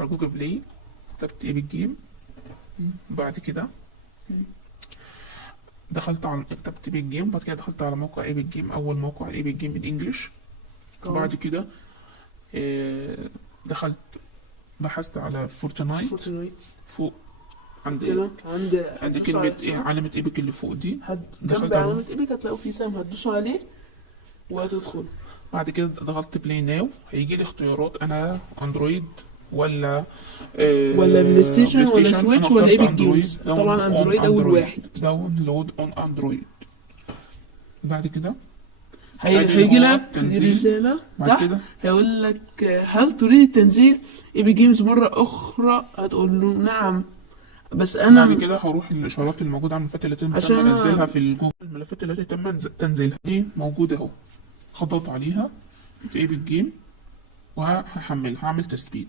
على جوجل بلاي، كتبت ايبك جيم. بعد كده دخلت على كتبت ايبك جيم، بعد كده دخلت على موقع ايبك جيم، اول موقع ايبك جيم بالانجلش. بعد كده دخلت بحثت على فورتنايت فوق عند كده عند عند هتدوس كلمة على علامة ايبك اللي فوق دي. جنب دخلت على علامة ايبك هتلاقوا فيه سهم، هتدوسوا عليه وهتدخل. بعد كده ضغطت بلاي ناو، هيجي لي اختيارات انا اندرويد ولا ولا بلاي ستيشن ولا سويتش ولا ايبك اندرويد. جيمز. طبعا اندرويد اول واحد. داونلود اون اندرويد. بعد كده هيجي لك رسالة تحت هيقول لك هل تريد التنزيل ايبك جيمز مرة أخرى؟ هتقول له نعم. بس أنا بعد كده هروح الإشارات الموجودة على الملفات اللي تم تنزيلها في الجوجل. الملفات التي تم تنزيلها دي موجودة أهو، هضغط عليها في ايبك جيم وهحملها، هعمل تثبيت.